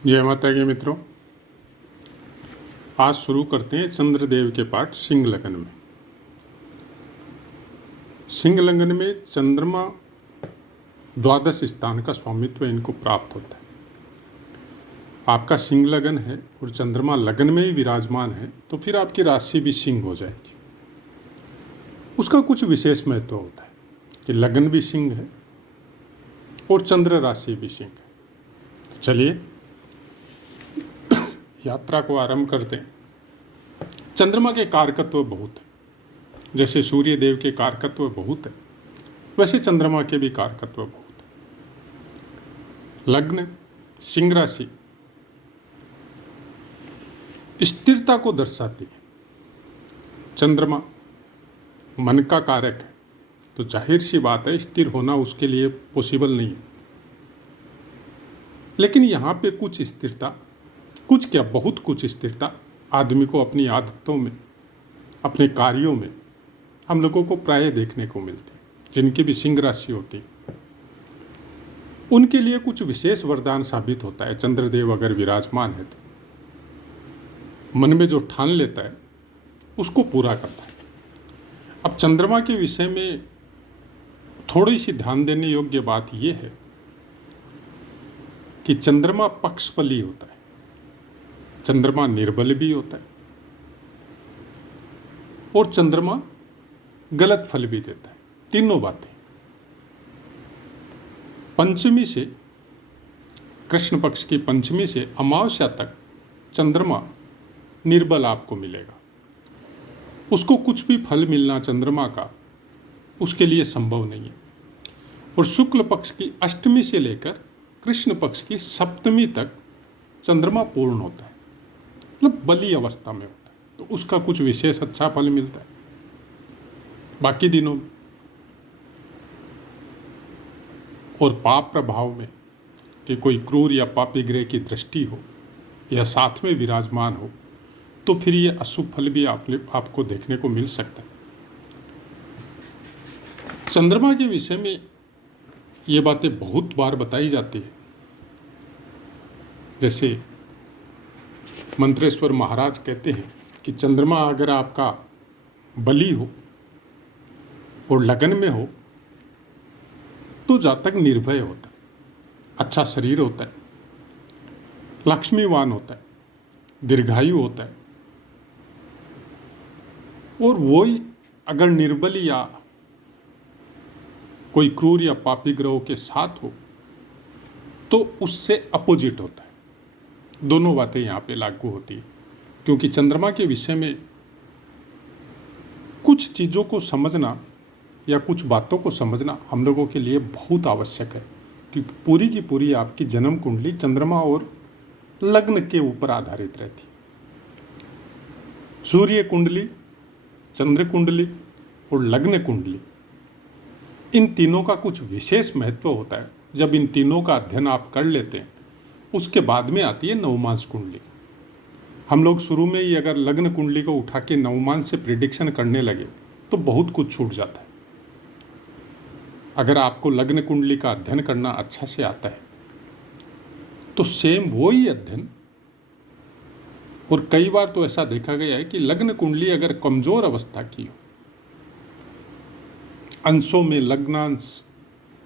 जय माता की मित्रों, आज शुरू करते हैं चंद्रदेव के पाठ सिंह लगन में। सिंह लगन में चंद्रमा द्वादश स्थान का स्वामित्व इनको प्राप्त होता है। आपका सिंह लगन है और चंद्रमा लगन में ही विराजमान है तो फिर आपकी राशि भी सिंह हो जाएगी। उसका कुछ विशेष महत्व होता है कि लगन भी सिंह है और चंद्र राशि भी सिंह है। तो चलिए यात्रा को आरंभ करते हैं। चंद्रमा के कारकत्व बहुत है, जैसे सूर्य देव के कारकत्व बहुत है वैसे चंद्रमा के भी कारकत्व बहुत है। लग्न सिंह राशि स्थिरता को दर्शाती है। चंद्रमा मन का कारक है तो जाहिर सी बात है स्थिर होना उसके लिए पॉसिबल नहीं है। लेकिन यहाँ पे कुछ स्थिरता, कुछ क्या बहुत कुछ स्थिरता आदमी को अपनी आदतों में, अपने कार्यों में हम लोगों को प्राय देखने को मिलती है। जिनकी भी सिंह राशि होती है उनके लिए कुछ विशेष वरदान साबित होता है। चंद्रदेव अगर विराजमान है तो मन में जो ठान लेता है उसको पूरा करता है। अब चंद्रमा के विषय में थोड़ी सी ध्यान देने योग्य बात यह है कि चंद्रमा पक्षफली होता है, चंद्रमा निर्बल भी होता है और चंद्रमा गलत फल भी देता है। तीनों बातें। पंचमी से, कृष्ण पक्ष की पंचमी से अमावस्या तक चंद्रमा निर्बल आपको मिलेगा। उसको कुछ भी फल मिलना चंद्रमा का उसके लिए संभव नहीं है। और शुक्ल पक्ष की अष्टमी से लेकर कृष्ण पक्ष की सप्तमी तक चंद्रमा पूर्ण होता है, मतलब बली अवस्था में होता है, तो उसका कुछ विशेष अच्छा फल मिलता है। बाकी दिनों में और पाप प्रभाव में कि कोई क्रूर या पापी ग्रह की दृष्टि हो या साथ में विराजमान हो तो फिर ये अशुभ फल भी आपको देखने को मिल सकता है। चंद्रमा के विषय में ये बातें बहुत बार बताई जाती है। जैसे मंत्रेश्वर महाराज कहते हैं कि चंद्रमा अगर आपका बली हो और लगन में हो तो जातक निर्भय होता है, अच्छा शरीर होता है, लक्ष्मीवान होता है, दीर्घायु होता है। और वही अगर निर्बल या कोई क्रूर या पापी ग्रहों के साथ हो तो उससे अपोजिट होता है। दोनों बातें यहाँ पे लागू होती है, क्योंकि चंद्रमा के विषय में कुछ चीज़ों को समझना या कुछ बातों को समझना हम लोगों के लिए बहुत आवश्यक है, क्योंकि पूरी की पूरी आपकी जन्म कुंडली चंद्रमा और लग्न के ऊपर आधारित रहती। सूर्य कुंडली, चंद्र कुंडली और लग्न कुंडली, इन तीनों का कुछ विशेष महत्व होता है। जब इन तीनों का अध्ययन आप कर लेते हैं उसके बाद में आती है नवमांश कुंडली। हम लोग शुरू में ही अगर लग्न कुंडली को उठा के नवमांश से प्रिडिक्शन करने लगे तो बहुत कुछ छूट जाता है। अगर आपको लग्न कुंडली का अध्ययन करना अच्छा से आता है तो सेम वो ही अध्ययन, और कई बार तो ऐसा देखा गया है कि लग्न कुंडली अगर कमजोर अवस्था की हो, अंशों में लग्नांश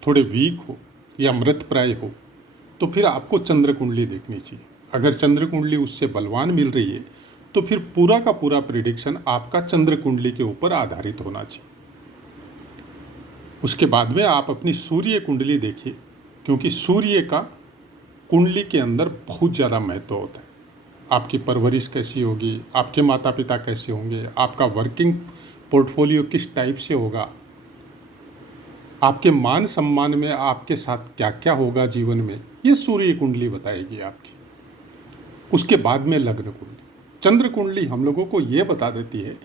थोड़े वीक हो या मृतप्राय हो, तो फिर आपको चंद्र कुंडली देखनी चाहिए। अगर चंद्र कुंडली उससे बलवान मिल रही है तो फिर पूरा का पूरा प्रिडिक्शन आपका चंद्र कुंडली के ऊपर आधारित होना चाहिए। उसके बाद में आप अपनी सूर्य कुंडली देखिए, क्योंकि सूर्य का कुंडली के अंदर बहुत ज़्यादा महत्व होता है। आपकी परवरिश कैसी होगी, आपके माता पिता कैसे होंगे, आपका वर्किंग पोर्टफोलियो किस टाइप से होगा, आपके मान सम्मान में आपके साथ क्या क्या होगा जीवन में, ये सूर्य कुंडली बताएगी आपकी। उसके बाद में लग्न कुंडली। चंद्र कुंडली हम लोगों को ये बता देती है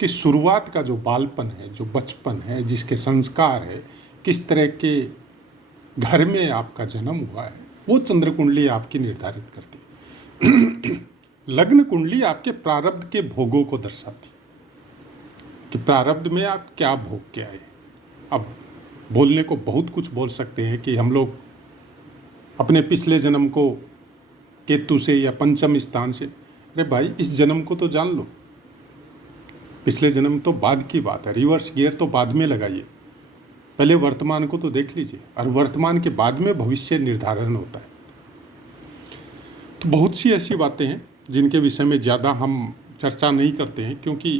कि शुरुआत का जो बालपन है, जो बचपन है, जिसके संस्कार है, किस तरह के घर में आपका जन्म हुआ है, वो चंद्र कुंडली आपकी निर्धारित करती है। लग्न कुंडली आपके प्रारब्ध के भोगों को दर्शाती कि प्रारब्ध में आप क्या भोग के आए। अब बोलने को बहुत कुछ बोल सकते हैं कि हम लोग अपने पिछले जन्म को केतु से या पंचम स्थान से, अरे भाई इस जन्म को तो जान लो, पिछले जन्म तो बाद की बात है, रिवर्स गियर तो बाद में लगाइए, पहले वर्तमान को तो देख लीजिए, और वर्तमान के बाद में भविष्य निर्धारण होता है। तो बहुत सी ऐसी बातें हैं जिनके विषय में ज़्यादा हम चर्चा नहीं करते हैं, क्योंकि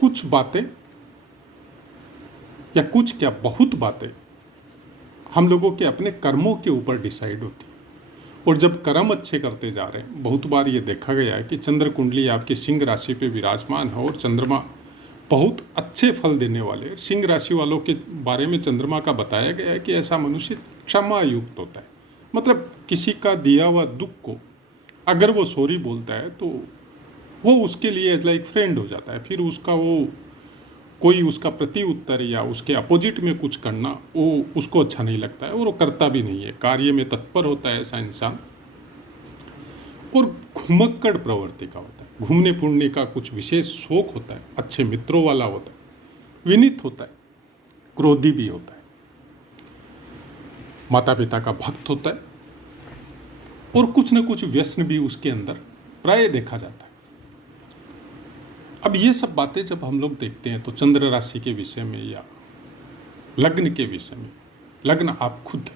कुछ बातें या कुछ क्या बहुत बातें हम लोगों के अपने कर्मों के ऊपर डिसाइड होती है। और जब कर्म अच्छे करते जा रहे हैं, बहुत बार ये देखा गया है कि चंद्र कुंडली आपकी सिंह राशि पे विराजमान है और चंद्रमा बहुत अच्छे फल देने वाले, सिंह राशि वालों के बारे में चंद्रमा का बताया गया है कि ऐसा मनुष्य क्षमा युक्त होता है। मतलब किसी का दिया हुआ दुख को अगर वो सॉरी बोलता है तो वो उसके लिए एज लाइक फ्रेंड हो जाता है। फिर उसका वो कोई उसका प्रति उत्तर या उसके अपोजिट में कुछ करना वो उसको अच्छा नहीं लगता है और वो करता भी नहीं है। कार्य में तत्पर होता है ऐसा इंसान, और घुमक्कड़ प्रवृत्ति का होता है, घूमने फिरने का कुछ विशेष शौक होता है, अच्छे मित्रों वाला होता है, विनीत होता है, क्रोधी भी होता है, माता पिता का भक्त होता है, और कुछ न कुछ व्यसन भी उसके अंदर प्राय देखा जाता है। अब ये सब बातें जब हम लोग देखते हैं तो चंद्र राशि के विषय में या लग्न के विषय में, लग्न आप खुद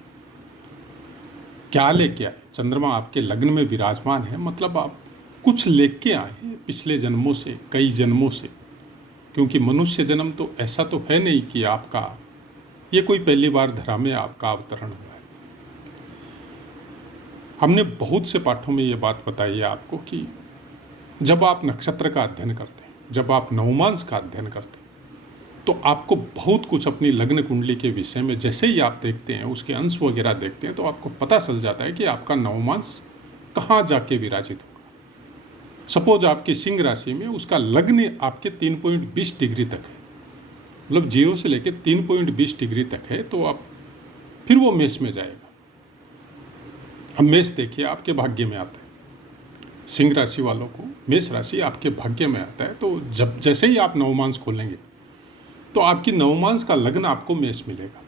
क्या लेके आए, चंद्रमा आपके लग्न में विराजमान है, मतलब आप कुछ लेके आए हैं पिछले जन्मों से, कई जन्मों से, क्योंकि मनुष्य जन्म तो ऐसा तो है नहीं कि आपका ये कोई पहली बार धरा में आपका अवतरण हुआ है। हमने बहुत से पाठों में ये बात बताई है आपको कि जब आप नक्षत्र का अध्ययन करते हैं, जब आप नवमांश का अध्ययन करते हैं, तो आपको बहुत कुछ अपनी लग्न कुंडली के विषय में जैसे ही आप देखते हैं, उसके अंश वगैरह देखते हैं, तो आपको पता चल जाता है कि आपका नवमांश कहाँ जाके विराजित होगा। सपोज आपकी सिंह राशि में उसका लग्न आपके 3.20 डिग्री तक है, मतलब 0 से लेकर 3.20 डिग्री तक है, तो आप फिर वो मेष में जाएगा। अब मेष देखिए आपके भाग्य में आता है, सिंह राशि वालों को मेष राशि आपके भाग्य में आता है। तो जब जैसे ही आप नवमांश खोलेंगे तो आपकी नवमांश का लग्न आपको मेष मिलेगा।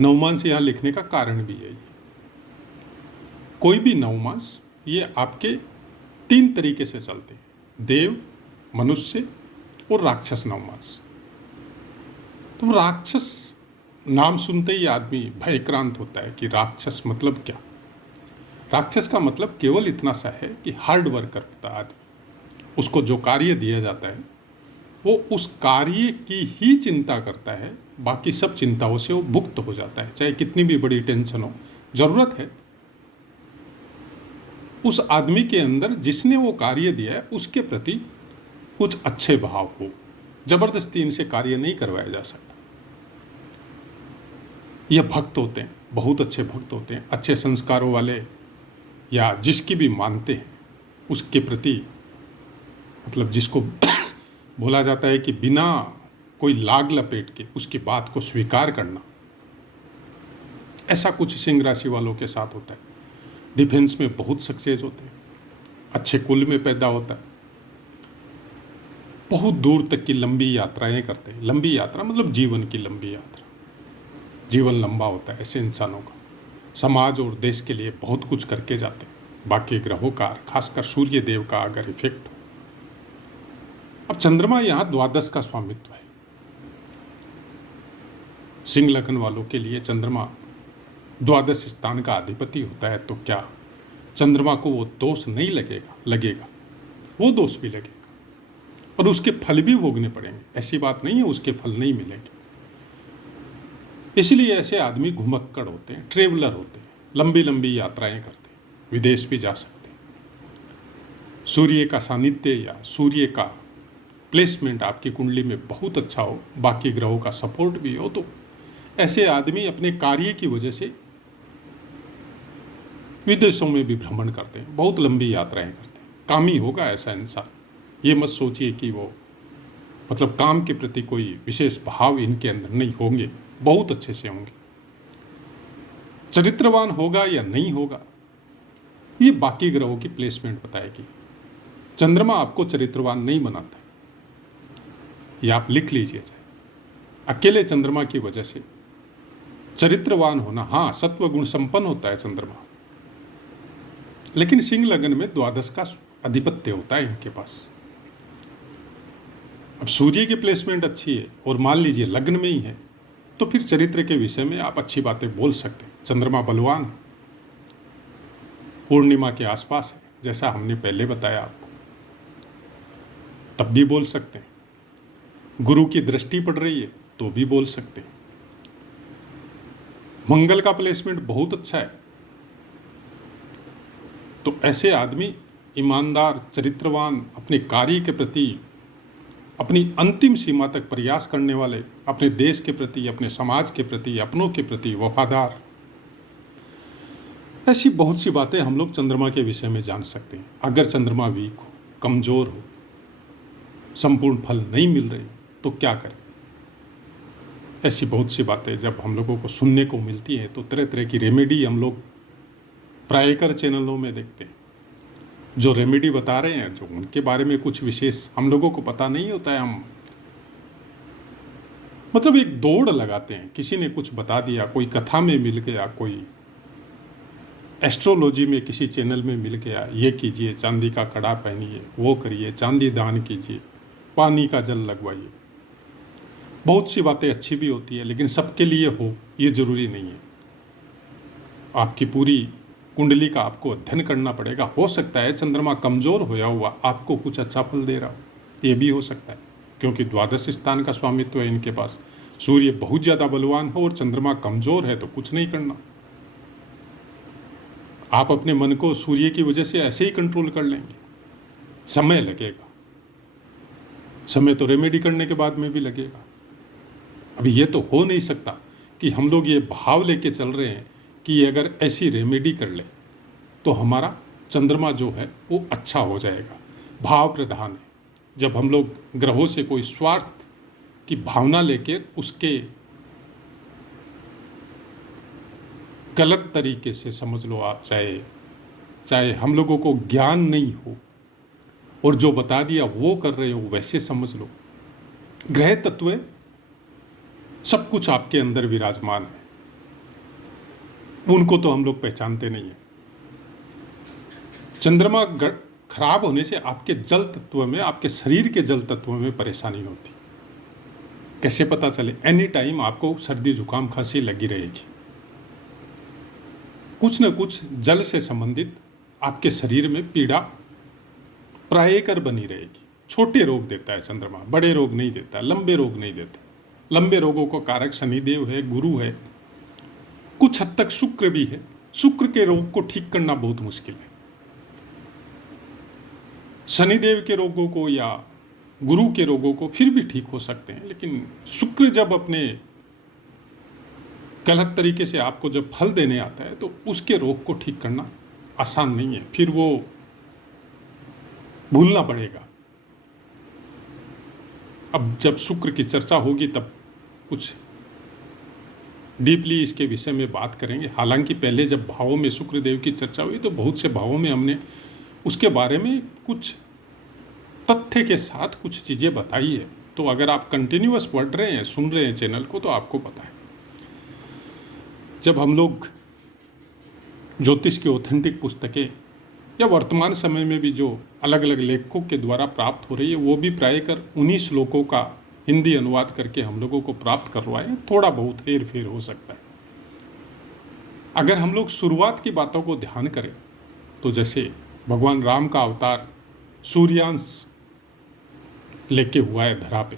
नवमांश यहाँ लिखने का कारण भी यही है। कोई भी नवमांश ये आपके 3 तरीके से चलते हैं, देव, मनुष्य और राक्षस नवमांश। तो राक्षस नाम सुनते ही आदमी भयक्रांत होता है कि राक्षस मतलब क्या। राक्षस का मतलब केवल इतना सा है कि हार्ड वर्कर होता है आदमी, उसको जो कार्य दिया जाता है वो उस कार्य की ही चिंता करता है, बाकी सब चिंताओं से वो मुक्त हो जाता है। चाहे कितनी भी बड़ी टेंशन हो, जरूरत है उस आदमी के अंदर जिसने वो कार्य दिया है उसके प्रति कुछ अच्छे भाव हो। जबरदस्ती इनसे कार्य नहीं करवाया जा सकता। ये भक्त होते हैं, बहुत अच्छे भक्त होते हैं, अच्छे संस्कारों वाले, या जिसकी भी मानते हैं उसके प्रति, मतलब जिसको बोला जाता है कि बिना कोई लाग लपेट के उसकी बात को स्वीकार करना, ऐसा कुछ सिंह राशि वालों के साथ होता है। डिफेंस में बहुत सक्सेस होते हैं, अच्छे कुल में पैदा होता है, बहुत दूर तक की लंबी यात्राएं करते हैं। लंबी यात्रा मतलब जीवन की लंबी यात्रा, जीवन लंबा होता है ऐसे इंसानों का। समाज और देश के लिए बहुत कुछ करके जाते हैं। बाकी ग्रहों का, खासकर सूर्य देव का अगर इफेक्ट हो। अब चंद्रमा यहाँ द्वादश का स्वामित्व है। सिंह लग्न वालों के लिए चंद्रमा द्वादश स्थान का अधिपति होता है, तो क्या चंद्रमा को वो दोष नहीं लगेगा, वो दोष भी लगेगा और उसके फल भी भोगने पड़ेंगे। ऐसी बात नहीं है उसके फल नहीं मिलेंगे। इसलिए ऐसे आदमी घुमक्कड़ होते हैं, ट्रेवलर होते हैं, लंबी लंबी यात्राएं करते हैं, विदेश भी जा सकते हैं। सूर्य का सानिध्य या सूर्य का प्लेसमेंट आपकी कुंडली में बहुत अच्छा हो, बाकी ग्रहों का सपोर्ट भी हो, तो ऐसे आदमी अपने कार्य की वजह से विदेशों में भी भ्रमण करते हैं, बहुत लंबी यात्राएं करते हैं। कामी होगा ऐसा इंसान, ये मत सोचिए कि वो मतलब काम के प्रति कोई विशेष भाव इनके अंदर नहीं होंगे, बहुत अच्छे से होंगे। चरित्रवान होगा या नहीं होगा ये बाकी ग्रहों की प्लेसमेंट बताएगी। चंद्रमा आपको चरित्रवान नहीं बनाता, ये आप लिख लीजिए। अकेले चंद्रमा की वजह से चरित्रवान होना, हाँ सत्व गुण संपन्न होता है चंद्रमा, लेकिन सिंह लगन में द्वादश का अधिपत्य होता है इनके पास। अब सूर्य की प्लेसमेंट अच्छी है और मान लीजिए लग्न में ही है, तो फिर चरित्र के विषय में आप अच्छी बातें बोल सकते हैं। चंद्रमा बलवान है, पूर्णिमा के आसपास है, जैसा हमने पहले बताया आपको, तब भी बोल सकते हैं। गुरु की दृष्टि पड़ रही है तो भी बोल सकते हैं। मंगल का प्लेसमेंट बहुत अच्छा है, तो ऐसे आदमी ईमानदार, चरित्रवान, अपने कार्य के प्रति अपनी अंतिम सीमा तक प्रयास करने वाले, अपने देश के प्रति, अपने समाज के प्रति, अपनों के प्रति वफादार, ऐसी बहुत सी बातें हम लोग चंद्रमा के विषय में जान सकते हैं। अगर चंद्रमा वीक हो, कमजोर हो, संपूर्ण फल नहीं मिल रहे, तो क्या करें? ऐसी बहुत सी बातें जब हम लोगों को सुनने को मिलती हैं तो तरह तरह की रेमेडी हम लोग प्रायकर चैनलों में देखते हैं। जो रेमेडी बता रहे हैं, जो उनके बारे में कुछ विशेष हम लोगों को पता नहीं होता है, हम मतलब एक दौड़ लगाते हैं। किसी ने कुछ बता दिया, कोई कथा में मिल गया, कोई एस्ट्रोलॉजी में किसी चैनल में मिल गया, ये कीजिए, चांदी का कड़ा पहनिए, वो करिए, चांदी दान कीजिए, पानी का जल लगवाइए। बहुत सी बातें अच्छी भी होती है, लेकिन सबके लिए हो ये ज़रूरी नहीं है। आपकी पूरी कुंडली का आपको अध्ययन करना पड़ेगा। हो सकता है चंद्रमा कमज़ोर होया हुआ आपको कुछ अच्छा फल दे रहा हो, ये भी हो सकता है, क्योंकि द्वादश स्थान का स्वामित्व है इनके पास। सूर्य बहुत ज़्यादा बलवान हो और चंद्रमा कमज़ोर है तो कुछ नहीं करना। आप अपने मन को सूर्य की वजह से ऐसे ही कंट्रोल कर लेंगे। समय लगेगा, समय तो रेमेडी करने के बाद में भी लगेगा। अभी ये तो हो नहीं सकता कि हम लोग ये भाव लेके चल रहे हैं कि अगर ऐसी रेमेडी कर ले तो हमारा चंद्रमा जो है वो अच्छा हो जाएगा। भाव प्रधान है। जब हम लोग ग्रहों से कोई स्वार्थ की भावना लेकर उसके गलत तरीके से समझ लो आप, चाहे हम लोगों को ज्ञान नहीं हो और जो बता दिया वो कर रहे हो वैसे समझ लो। ग्रह तत्व सब कुछ आपके अंदर विराजमान है, उनको तो हम लोग पहचानते नहीं है। चंद्रमा खराब होने से आपके जल तत्व में, आपके शरीर के जल तत्व में परेशानी होती। कैसे पता चले? एनी टाइम आपको सर्दी जुकाम खांसी लगी रहेगी। कुछ न कुछ जल से संबंधित आपके शरीर में पीड़ा प्रायकर बनी रहेगी। छोटे रोग देता है चंद्रमा, बड़े रोग नहीं देता, लंबे रोग नहीं देता। लंबे रोगों को कारक शनिदेव है, गुरु है, कुछ हद तक शुक्र भी है। शुक्र के रोग को ठीक करना बहुत मुश्किल है। शनिदेव के रोगों को या गुरु के रोगों को फिर भी ठीक हो सकते हैं, लेकिन शुक्र जब अपने गलत तरीके से आपको जब फल देने आता है तो उसके रोग को ठीक करना आसान नहीं है। फिर वो भूलना पड़ेगा। अब जब शुक्र की चर्चा होगी तब कुछ डीपली इसके विषय में बात करेंगे। हालांकि पहले जब भावों में शुक्र देव की चर्चा हुई तो बहुत से भावों में हमने उसके बारे में कुछ तथ्य के साथ कुछ चीज़ें बताई है। तो अगर आप कंटिन्यूअस पढ़ रहे हैं, सुन रहे हैं चैनल को, तो आपको पता है। जब हम लोग ज्योतिष की ऑथेंटिक पुस्तकें या वर्तमान समय में भी जो अलग अलग लेखकों के द्वारा प्राप्त हो रही है, वो भी प्रायकर उन्हीं श्लोकों का हिंदी अनुवाद करके हम लोगों को प्राप्त करवाएं, थोड़ा बहुत हेर फेर हो सकता है। अगर हम लोग शुरुआत की बातों को ध्यान करें तो जैसे भगवान राम का अवतार सूर्यांश लेके हुआ है धरा पे,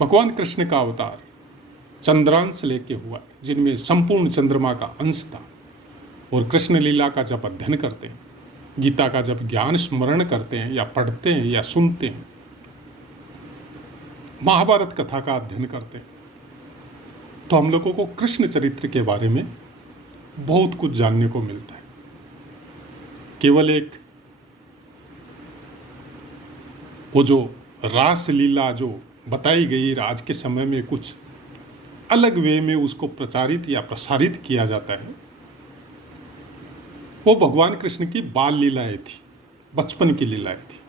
भगवान कृष्ण का अवतार चंद्रांश लेके हुआ है, जिनमें संपूर्ण चंद्रमा का अंश था। और कृष्ण लीला का जब अध्ययन करते हैं, गीता का जब ज्ञान स्मरण करते हैं या पढ़ते हैं या सुनते हैं, महाभारत कथा का अध्ययन करते हैं, तो हम लोगों को कृष्ण चरित्र के बारे में बहुत कुछ जानने को मिलता है। केवल एक वो जो रास लीला जो बताई गई आज के समय में कुछ अलग वे में उसको प्रचारित या प्रसारित किया जाता है, वो भगवान कृष्ण की बाल लीलाएं थी, बचपन की लीलाएं थी।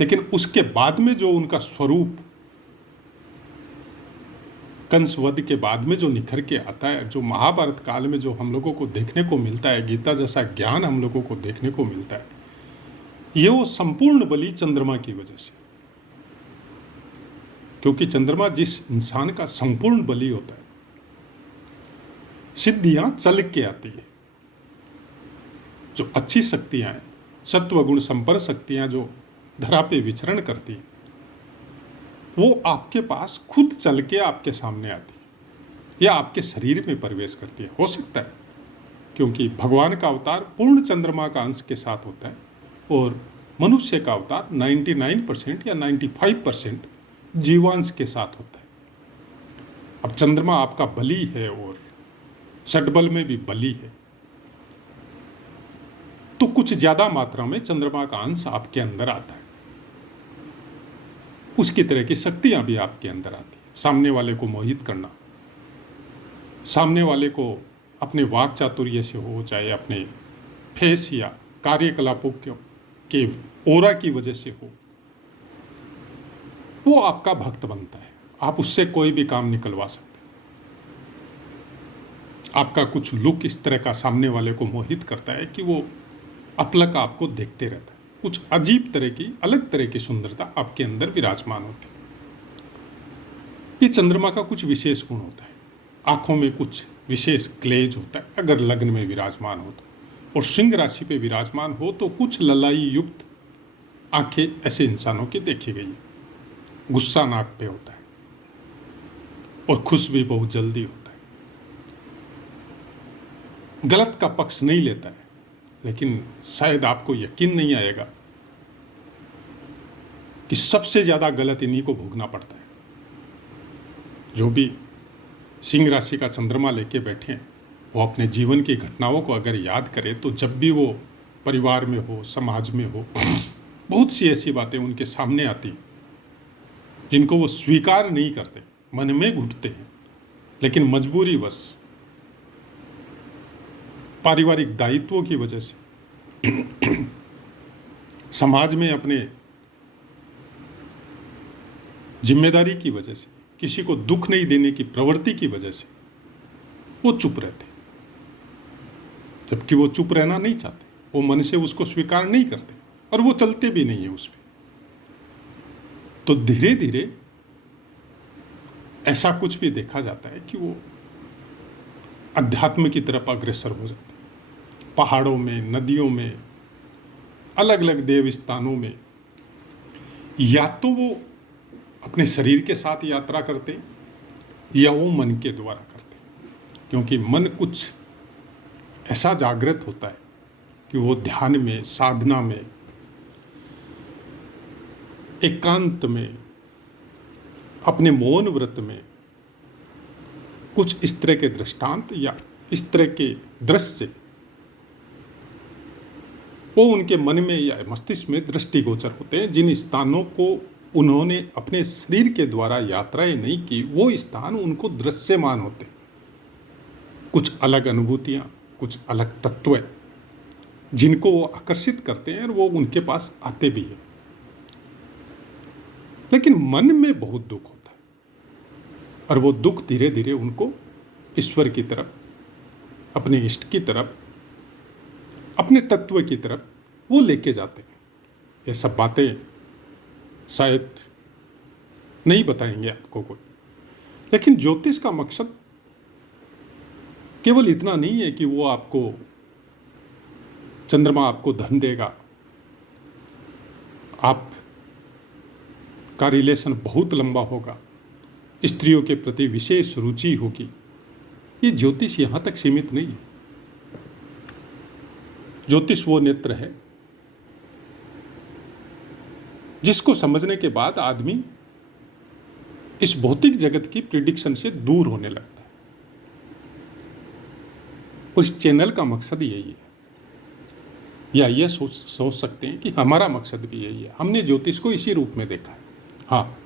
लेकिन उसके बाद में जो उनका स्वरूप कंसवध के बाद में जो निखर के आता है, जो महाभारत काल में जो हम लोगों को देखने को मिलता है, गीता जैसा ज्ञान हम लोगों को देखने को मिलता है, ये वो संपूर्ण बलि चंद्रमा की वजह से। क्योंकि चंद्रमा जिस इंसान का संपूर्ण बलि होता है, सिद्धियां चल के आती है, जो अच्छी शक्तियां हैं, सत्वगुण संपन्न शक्तियां जो धरा पे विचरण करती हैं, वो आपके पास खुद चल के आपके सामने आती है या आपके शरीर में प्रवेश करती है। हो सकता है क्योंकि भगवान का अवतार पूर्ण चंद्रमा का अंश के साथ होता है और मनुष्य का अवतार 99% या 95% जीवांश के साथ होता है। अब चंद्रमा आपका बलि है और षटबल में भी बलि है, तो कुछ ज्यादा मात्रा में चंद्रमा का अंश आपके अंदर आता है। उसकी तरह की शक्तियां भी आपके अंदर आती है। सामने वाले को मोहित करना, सामने वाले को अपने वाक चातुर्य से हो, चाहे अपने फेस या कार्यकलापों के ओरा की वजह से हो, वो आपका भक्त बनता है। आप उससे कोई भी काम निकलवा सकते हैं। आपका कुछ लुक इस तरह का सामने वाले को मोहित करता है कि वो अपलक आपको देखते रहता है। कुछ अजीब तरह की, अलग तरह की सुंदरता आपके अंदर विराजमान होती है। ये चंद्रमा का कुछ विशेष गुण होता है। आंखों में कुछ विशेष ग्लेज होता है अगर लग्न में विराजमान हो तो, और सिंह राशि पे विराजमान हो तो कुछ ललाई युक्त आंखें ऐसे इंसानों की देखी गई है। गुस्सा नाक पे होता है और खुश भी बहुत जल्दी होता है। गलत का पक्ष नहीं लेता है, लेकिन शायद आपको यकीन नहीं आएगा कि सबसे ज्यादा गलत इन्हीं को भोगना पड़ता है। जो भी सिंह राशि का चंद्रमा लेके बैठे हैं, वो अपने जीवन की घटनाओं को अगर याद करें तो जब भी वो परिवार में हो, समाज में हो, बहुत सी ऐसी बातें उनके सामने आती हैं जिनको वो स्वीकार नहीं करते, मन में घुटते हैं, लेकिन मजबूरीवश पारिवारिक दायित्वों की वजह से समाज में अपने जिम्मेदारी की वजह से, किसी को दुख नहीं देने की प्रवृत्ति की वजह से वो चुप रहते, जबकि वो चुप रहना नहीं चाहते। वो मन से उसको स्वीकार नहीं करते और वो चलते भी नहीं है उस पर। तो धीरे धीरे ऐसा कुछ भी देखा जाता है कि वो अध्यात्म की तरफ अग्रसर हो जाते हैं। पहाड़ों में, नदियों में, अलग अलग देव स्थानों में, या तो वो अपने शरीर के साथ यात्रा करते हैं या वो मन के द्वारा करते हैं, क्योंकि मन कुछ ऐसा जागृत होता है कि वो ध्यान में, साधना में, एकांत में, अपने मौन व्रत में कुछ इस तरह के दृष्टांत या इस तरह के दृश्य वो उनके मन में या मस्तिष्क में दृष्टिगोचर होते हैं, जिन स्थानों को उन्होंने अपने शरीर के द्वारा यात्राएं नहीं की, वो स्थान उनको दृश्यमान होते हैं। कुछ अलग अनुभूतियां, कुछ अलग तत्व जिनको वो आकर्षित करते हैं और वो उनके पास आते भी हैं। लेकिन मन में बहुत दुख होता है और वो दुख धीरे धीरे उनको ईश्वर की तरफ, अपने इष्ट की तरफ, अपने तत्व की तरफ वो लेके जाते हैं। ये सब बातें शायद नहीं बताएंगे आपको कोई, लेकिन ज्योतिष का मकसद केवल इतना नहीं है कि वो आपको, चंद्रमा आपको धन देगा, आप का रिलेशन बहुत लंबा होगा, स्त्रियों के प्रति विशेष रुचि होगी। ये ज्योतिष यहां तक सीमित नहीं है। ज्योतिष वो नेत्र है जिसको समझने के बाद आदमी इस भौतिक जगत की प्रिडिक्शन से दूर होने लगता है। और इस चैनल का मकसद यही है, या ये सोच सकते हैं कि हमारा मकसद भी यही है। हमने ज्योतिष को इसी रूप में देखा है। हाँ,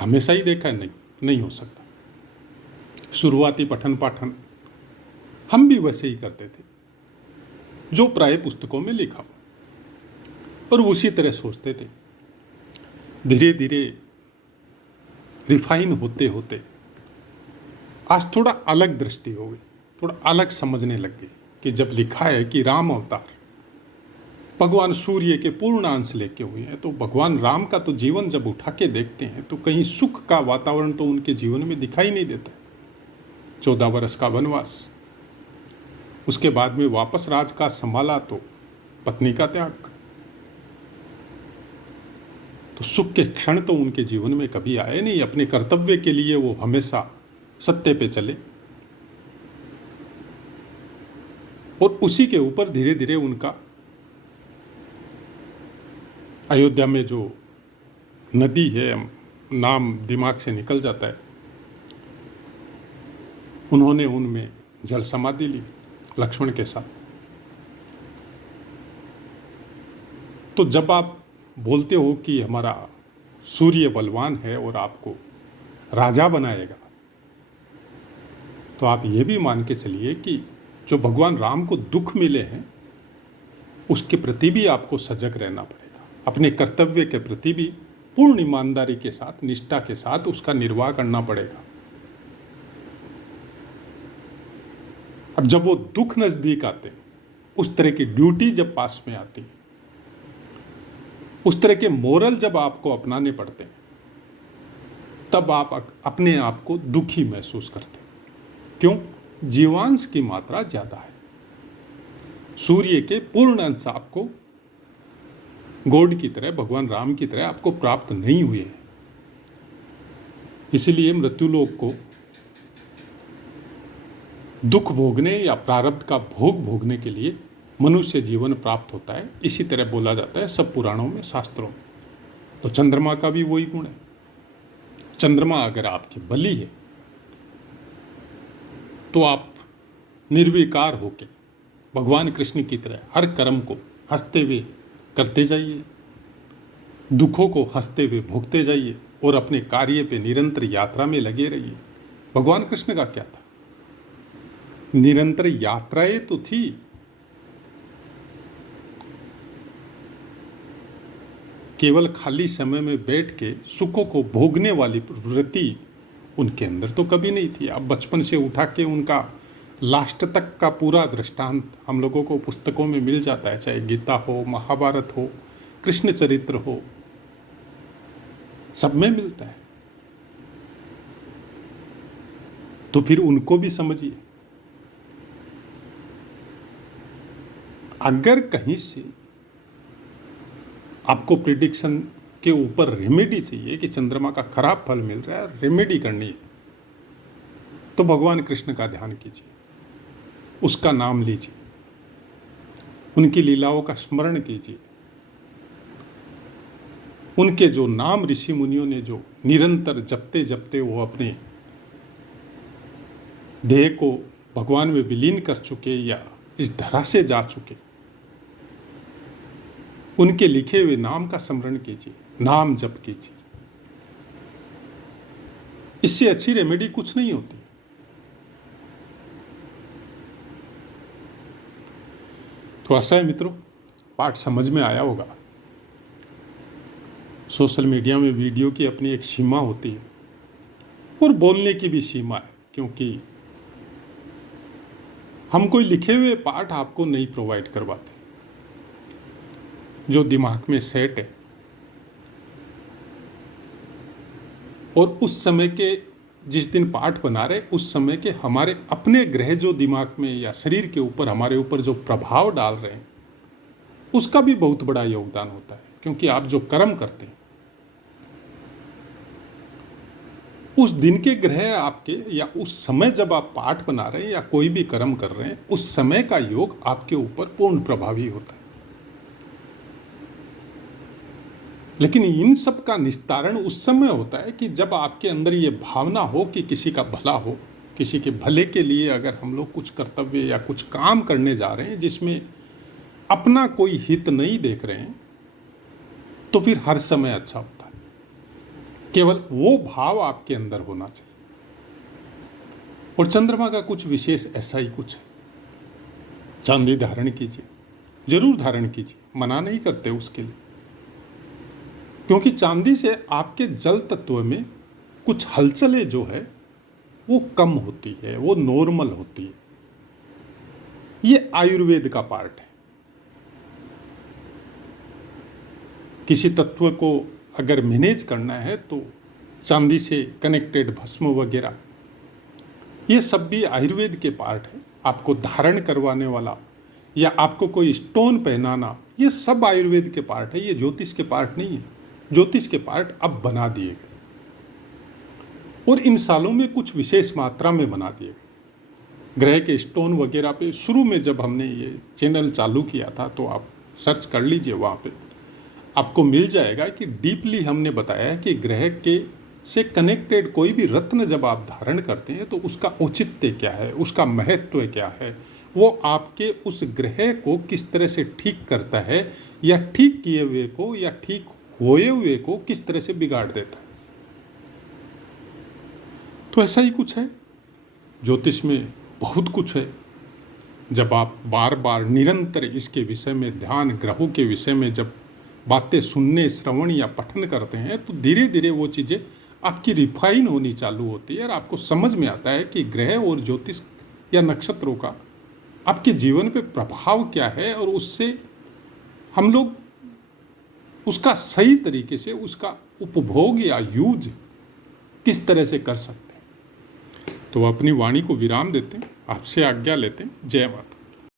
हमेशा ही देखा है? नहीं हो सकता। शुरुआती पठन पाठन हम भी वैसे ही करते थे जो प्राय पुस्तकों में लिखा हो, और उसी तरह सोचते थे। धीरे धीरे रिफाइन होते होते आज थोड़ा अलग दृष्टि हो गई, थोड़ा अलग समझने लग गई कि जब लिखा है कि राम अवतार भगवान सूर्य के पूर्ण अंश लेके हुए हैं, तो भगवान राम का तो जीवन जब उठा के देखते हैं तो कहीं सुख का वातावरण तो उनके जीवन में दिखाई नहीं देता। 14 वर्ष का वनवास, उसके बाद में वापस राज का संभाला तो पत्नी का त्याग, तो सुख के क्षण तो उनके जीवन में कभी आए नहीं। अपने कर्तव्य के लिए वो हमेशा सत्य पे चले और उसी के ऊपर धीरे धीरे उनका अयोध्या में जो नदी है, नाम दिमाग से निकल जाता है, उन्होंने उनमें जल समाधि ली लक्ष्मण के साथ। तो जब आप बोलते हो कि हमारा सूर्य बलवान है और आपको राजा बनाएगा, तो आप ये भी मान के चलिए कि जो भगवान राम को दुख मिले हैं उसके प्रति भी आपको सजग रहना पड़ेगा। अपने कर्तव्य के प्रति भी पूर्ण ईमानदारी के साथ, निष्ठा के साथ उसका निर्वाह करना पड़ेगा। अब जब वो दुख नजदीक आते हैं, उस तरह की ड्यूटी जब पास में आती है, उस तरह के मोरल जब आपको अपनाने पड़ते हैं, तब आप अपने आप को दुखी महसूस करते हैं। क्यों? जीवांश की मात्रा ज्यादा है। सूर्य के पूर्ण अंश आपको गॉड की तरह, भगवान राम की तरह आपको प्राप्त नहीं हुए हैं। इसलिए मृत्युलोक को दुख भोगने या प्रारब्ध का भोग भोगने के लिए मनुष्य जीवन प्राप्त होता है। इसी तरह बोला जाता है सब पुराणों में, शास्त्रों में। तो चंद्रमा का भी वही गुण है। चंद्रमा अगर आपके बली है तो आप निर्विकार होकर भगवान कृष्ण की तरह हर कर्म को हंसते हुए करते जाइए, दुखों को हंसते हुए भोगते जाइए और अपने कार्य पे निरंतर यात्रा में लगे रहिए। भगवान कृष्ण का क्या था? निरंतर यात्राएं तो थी, केवल खाली समय में बैठ के सुखों को भोगने वाली प्रवृत्ति उनके अंदर तो कभी नहीं थी। अब बचपन से उठा के उनका लास्ट तक का पूरा दृष्टांत हम लोगों को पुस्तकों में मिल जाता है, चाहे गीता हो, महाभारत हो, कृष्ण चरित्र हो, सब में मिलता है। तो फिर उनको भी समझिए। अगर कहीं से आपको प्रिडिक्शन के ऊपर रेमेडी चाहिए कि चंद्रमा का खराब फल मिल रहा है, रेमेडी करनी है, तो भगवान कृष्ण का ध्यान कीजिए, उसका नाम लीजिए, उनकी लीलाओं का स्मरण कीजिए। उनके जो नाम ऋषि मुनियों ने जो निरंतर जपते जपते वो अपने देह को भगवान में विलीन कर चुके या इस धरा से जा चुके, उनके लिखे हुए नाम का स्मरण कीजिए, नाम जप कीजिए। इससे अच्छी रेमेडी कुछ नहीं होती। तो आशा है मित्रों, पाठ समझ में आया होगा। सोशल मीडिया में वीडियो की अपनी एक सीमा होती है और बोलने की भी सीमा है, क्योंकि हम कोई लिखे हुए पाठ आपको नहीं प्रोवाइड करवाते। जो दिमाग में सेट है और उस समय के जिस दिन पाठ बना रहे, उस समय के हमारे अपने ग्रह जो दिमाग में या शरीर के ऊपर हमारे ऊपर जो प्रभाव डाल रहे हैं, उसका भी बहुत बड़ा योगदान होता है। क्योंकि आप जो कर्म करते हैं, उस दिन के ग्रह आपके, या उस समय जब आप पाठ बना रहे हैं या कोई भी कर्म कर रहे हैं, उस समय का योग आपके ऊपर पूर्ण प्रभावी होता है। लेकिन इन सब का निस्तारण उस समय होता है कि जब आपके अंदर ये भावना हो कि किसी का भला हो, किसी के भले के लिए अगर हम लोग कुछ कर्तव्य या कुछ काम करने जा रहे हैं जिसमें अपना कोई हित नहीं देख रहे हैं, तो फिर हर समय अच्छा होता है। केवल वो भाव आपके अंदर होना चाहिए। और चंद्रमा का कुछ विशेष ऐसा ही कुछ है। चांदी धारण कीजिए, जरूर धारण कीजिए, मना नहीं करते उसके लिए, क्योंकि चांदी से आपके जल तत्व में कुछ हलचलें जो है वो कम होती है, वो नॉर्मल होती है। ये आयुर्वेद का पार्ट है। किसी तत्व को अगर मैनेज करना है तो चांदी से कनेक्टेड भस्म वगैरह, ये सब भी आयुर्वेद के पार्ट है। आपको धारण करवाने वाला या आपको कोई स्टोन पहनाना, ये सब आयुर्वेद के पार्ट है, ये ज्योतिष के पार्ट नहीं है। ज्योतिष के पार्ट अब बना दिए गए और इन सालों में कुछ विशेष मात्रा में बना दिए गए। ग्रह के स्टोन वगैरह पे शुरू में जब हमने ये चैनल चालू किया था तो आप सर्च कर लीजिए, वहाँ पे आपको मिल जाएगा कि डीपली हमने बताया है कि ग्रह के से कनेक्टेड कोई भी रत्न जब आप धारण करते हैं तो उसका औचित्य क्या है, उसका महत्व क्या है, वो आपके उस ग्रह को किस तरह से ठीक करता है, या ठीक किए हुए को या ठीक होए हुए को किस तरह से बिगाड़ देता है। तो ऐसा ही कुछ है। ज्योतिष में बहुत कुछ है। जब आप बार बार निरंतर इसके विषय में ध्यान, ग्रहों के विषय में जब बातें सुनने, श्रवण या पठन करते हैं तो धीरे धीरे वो चीज़ें आपकी रिफाइन होनी चालू होती है और आपको समझ में आता है कि ग्रह और ज्योतिष या नक्षत्रों का आपके जीवन पे प्रभाव क्या है और उससे हम लोग उसका सही तरीके से उसका उपभोग या यूज किस तरह से कर सकते हैं। तो अपनी वाणी को विराम देते हैं, आपसे आज्ञा लेते हैं। जय माता।